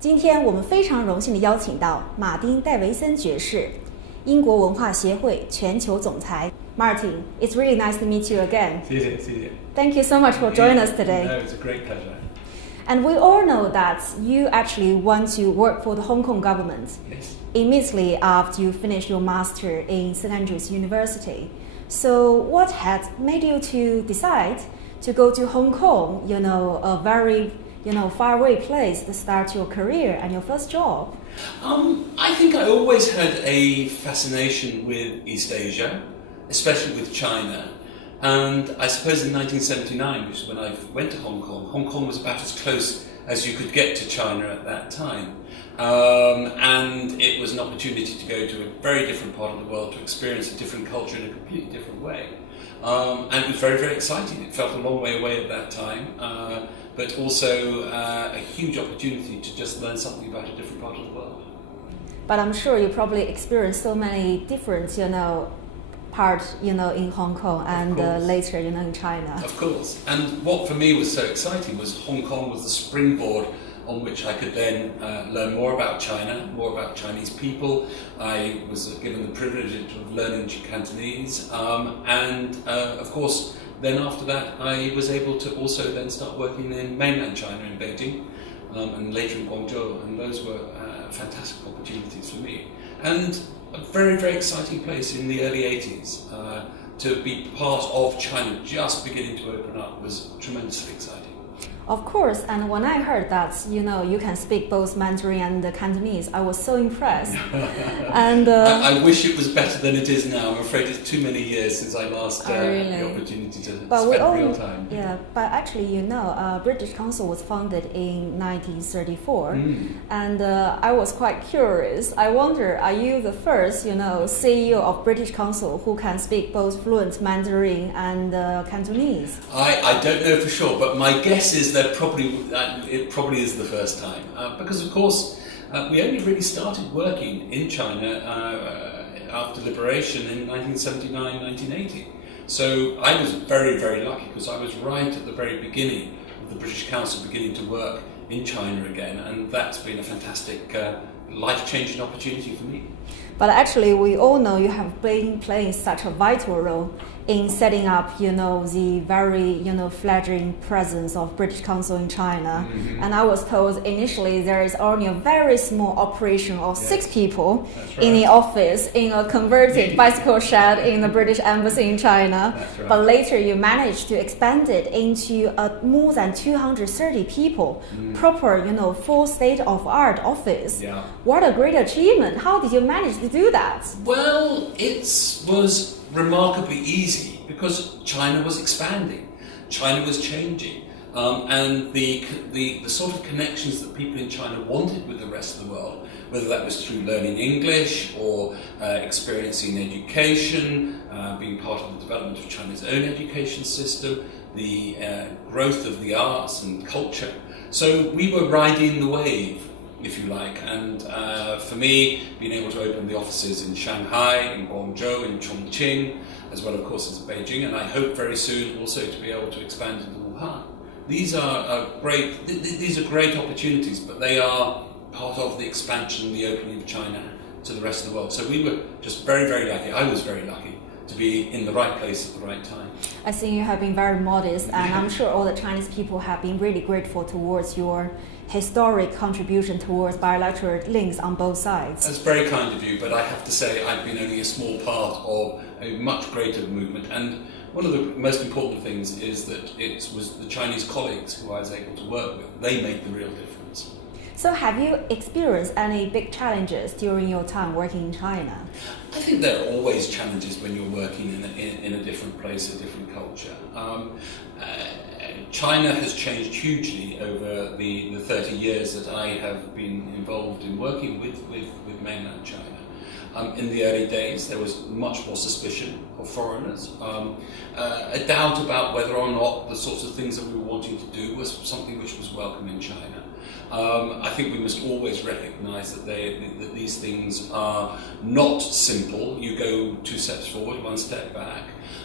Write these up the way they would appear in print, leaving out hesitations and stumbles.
今天我们非常荣幸地邀请到马丁·戴维森爵士，英国文化协会全球总裁。Martin, it's really nice to meet you again. 谢谢，谢谢。 Thank you so much for joining us today. No, it's a great pleasure. And we all know that you actually want to work for the Hong Kong government Yes. immediately after you finish your master in St. Andrews University. So what had made you to decide to go to Hong Kong, a very faraway place to start your career and your first job? I think I always had a fascination with East Asia, especially with China. And I suppose in 1979, which is when I went to Hong Kong was about as close as you could get to China at that time. And it was an opportunity to go to a very different part of the world, to experience a different culture in a completely different way. And it was very, very exciting. It felt a long way away at that time, but also a huge opportunity to just learn something about a different part of the world. But I'm sure you probably experienced so many different, parts, in Hong Kong and later, in China. Of course. And what for me was so exciting was Hong Kong was the springboard on which I could then learn more about China, more about Chinese people. I was given the privilege of learning Cantonese, and of course, then after that, I was able to also then start working in mainland China, in Beijing, and later in Guangzhou, and those were fantastic opportunities for me. And a very, very exciting place in the early 80s. To be part of China just beginning to open up was tremendously exciting. Of course, and when I heard that, you can speak both Mandarin and Cantonese, I was so impressed. And I wish it was better than it is now. I'm afraid it's too many years since I last really? had the opportunity to spend real time. Yeah, but actually, British Council was founded in 1934, and I was quite curious. I wonder, are you the first, CEO of British Council who can speak both fluent Mandarin and Cantonese? I don't know for sure, but my guess is that it probably is the first time, because of course we only really started working in China after liberation in 1979, 1980. So I was very, very lucky because I was right at the very beginning of the British Council beginning to work in China again, and that's been a fantastic life-changing opportunity for me. But actually, we all know you have been playing such a vital role in setting up, the very, fledgling presence of British Council in China. Mm-hmm. And I was told initially there is only a very small operation of 6 people in the office in a converted bicycle shed in the British Embassy in China. Right. But later you managed to expand it into a more than 230 people, proper, full state-of-art office. Yeah. What a great achievement. How did you manage to do that? Well, it was remarkably easy because China was expanding, China was changing, and the sort of connections that people in China wanted with the rest of the world, whether that was through learning English or experiencing education, being part of the development of China's own education system, the growth of the arts and culture. So we were riding the wave, if you like, and for me, being able to open the offices in Shanghai, in Guangzhou, in Chongqing, as well of course as Beijing, and I hope very soon also to be able to expand into Wuhan. These are great opportunities, but they are part of the expansion, the opening of China to the rest of the world. So we were just very, very lucky. I was very lucky to be in the right place at the right time. I think you have been very modest, and I'm sure all the Chinese people have been really grateful towards your historic contribution towards bilateral links on both sides. That's very kind of you, but I have to say I've been only a small part of a much greater movement. And one of the most important things is that it was the Chinese colleagues who I was able to work with. They made the real difference. So have you experienced any big challenges during your time working in China? I think there are always challenges when you're working in a different place, a different culture. China has changed hugely over the 30 years that I have been involved in working with mainland China. In the early days, there was much more suspicion of foreigners, a doubt about whether or not the sorts of things that we were wanting to do was something which was welcome in China. I think we must always recognise that these things are not simple. You go 2 steps forward, 1 step back.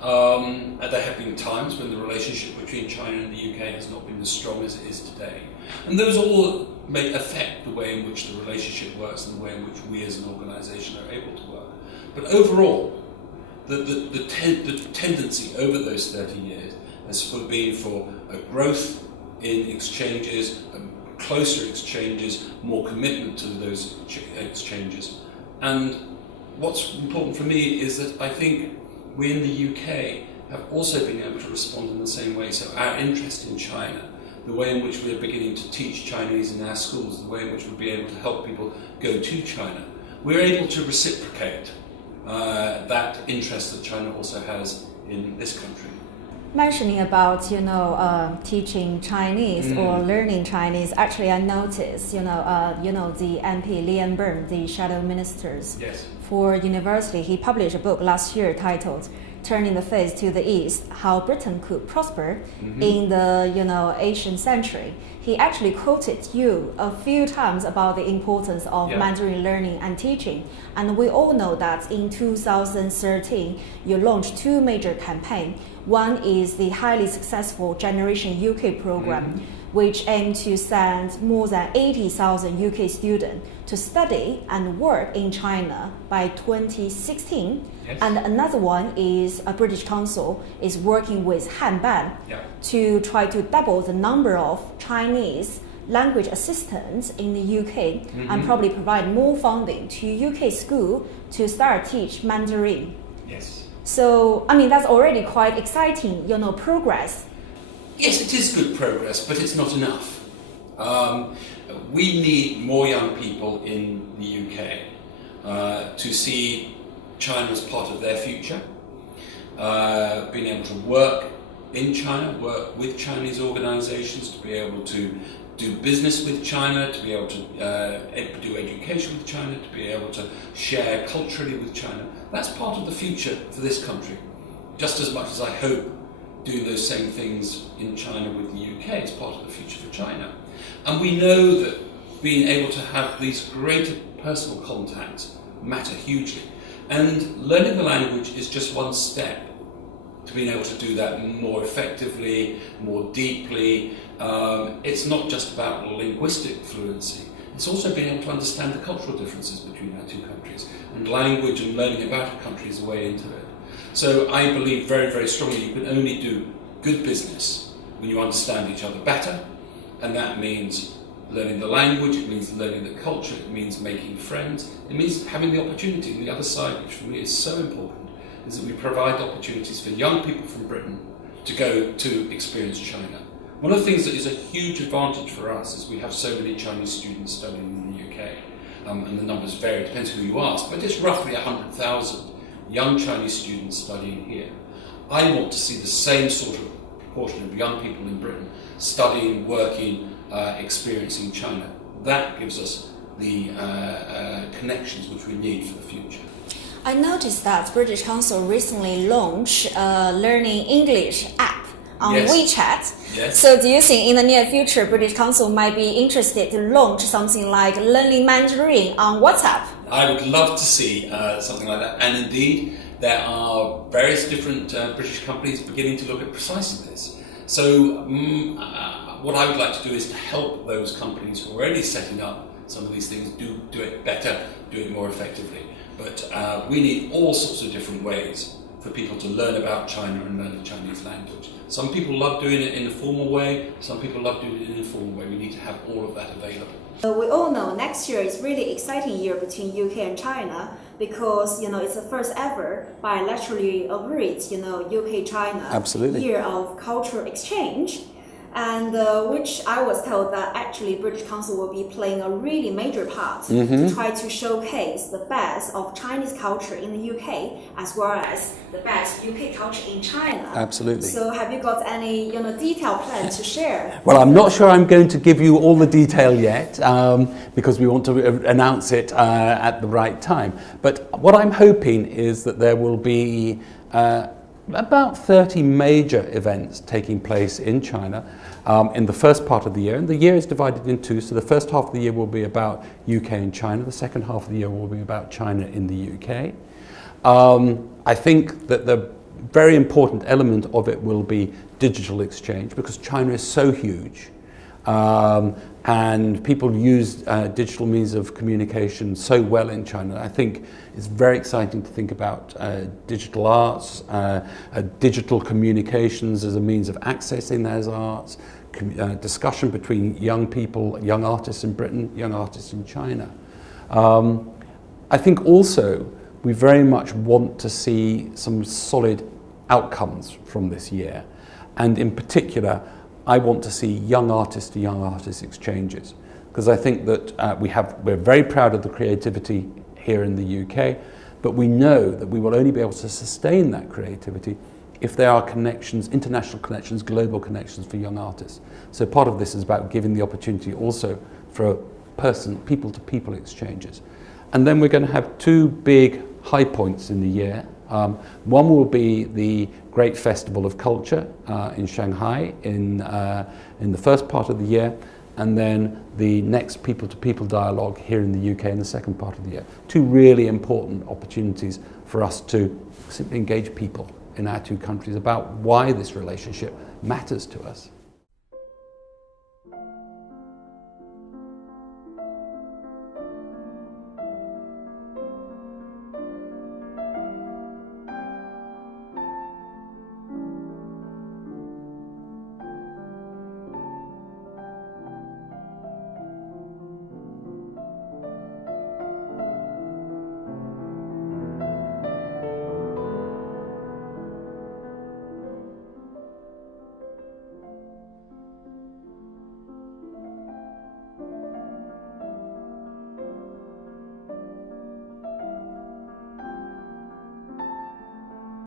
There have been times when the relationship between China and the UK has not been as strong as it is today. And those all may affect the way in which the relationship works and the way in which we as an organisation are able to work. But overall, the tendency over those 30 years has been for a growth in exchanges, closer exchanges, more commitment to those exchanges. And what's important for me is that I think we in the UK have also been able to respond in the same way. So our interest in China, the way in which we are beginning to teach Chinese in our schools, the way in which we'll be able to help people go to China, we're able to reciprocate that interest that China also has in this country. Mentioning about teaching Chinese or learning Chinese, actually I noticed the MP Byrne, the shadow ministers for university, he published a book last year titled "Turning the Face to the East: How Britain Could Prosper in the Asian Century." He actually quoted you a few times about the importance of Mandarin learning and teaching, and we all know that in 2013 you launched 2 major campaigns. One is the highly successful Generation UK program, which aimed to send more than 80,000 UK students to study and work in China by 2016. And another one is a British Council is working with Hanban to try to double the number of Chinese language assistants in the UK and probably provide more funding to UK school to start teach Mandarin. So, I mean, that's already quite exciting, progress. Yes, it is good progress, but it's not enough. We need more young people in the UK to see China as part of their future, being able to work in China, work with Chinese organisations, to be able to do business with China, to be able to do education with China, to be able to share culturally with China. That's part of the future for this country, just as much as I hope doing those same things in China with the UK is part of the future for China. And we know that being able to have these greater personal contacts matter hugely. And learning the language is just one step to being able to do that more effectively, more deeply. It's not just about linguistic fluency, it's also being able to understand the cultural differences between our 2 countries. And language and learning about a country is a way into it. So I believe very, very strongly you can only do good business when you understand each other better, and that means learning the language, it means learning the culture, it means making friends, it means having the opportunity. And the other side, which for me is so important, is that we provide opportunities for young people from Britain to go to experience China. One of the things that is a huge advantage for us is we have so many Chinese students studying in the UK, and the numbers vary, it depends who you ask, but it's roughly 100,000 young Chinese students studying here. I want to see the same sort of proportion of young people in Britain studying, working, experiencing China. That gives us the connections which we need for the future. I noticed that British Council recently launched a learning English app on WeChat. So do you think in the near future British Council might be interested to launch something like learning Mandarin on WhatsApp? I would love to see something like that, and indeed there are various different British companies beginning to look at precisely this. So what I would like to do is to help those companies who are already setting up some of these things do it better, do it more effectively. But we need all sorts of different ways for people to learn about China and learn the Chinese language. Some people love doing it in a formal way, some people love doing it in an informal way. We need to have all of that available. We all know next year is really exciting year between UK and China because it's the first ever bilaterally agreed UK-China year of cultural exchange. And which I was told that actually British Council will be playing a really major part to try to showcase the best of Chinese culture in the UK as well as the best UK culture in China. Absolutely. So have you got any detailed plan to share? Well, I'm not sure I'm going to give you all the detail yet because we want to announce it at the right time. But what I'm hoping is that there will be about 30 major events taking place in China. in the first part of the year. And the year is divided in two, so the first half of the year will be about UK and China, the second half of the year will be about China in the UK. I think that the very important element of it will be digital exchange, because China is so huge. And people use digital means of communication so well in China. I think it's very exciting to think about digital arts, digital communications as a means of accessing those arts, discussion between young people, young artists in Britain, young artists in China. I think also we very much want to see some solid outcomes from this year, and in particular I want to see young artist to young artist exchanges, because I think that we're very proud of the creativity here in the UK, but we know that we will only be able to sustain that creativity if there are connections, international connections, global connections for young artists. So part of this is about giving the opportunity also for people-to-people exchanges. And then we're going to have two big high points in the year. One will be the Great Festival of Culture in Shanghai in the first part of the year, and then the next people-to-people dialogue here in the UK in the second part of the year. Two really important opportunities for us to simply engage people in our two countries about why this relationship matters to us.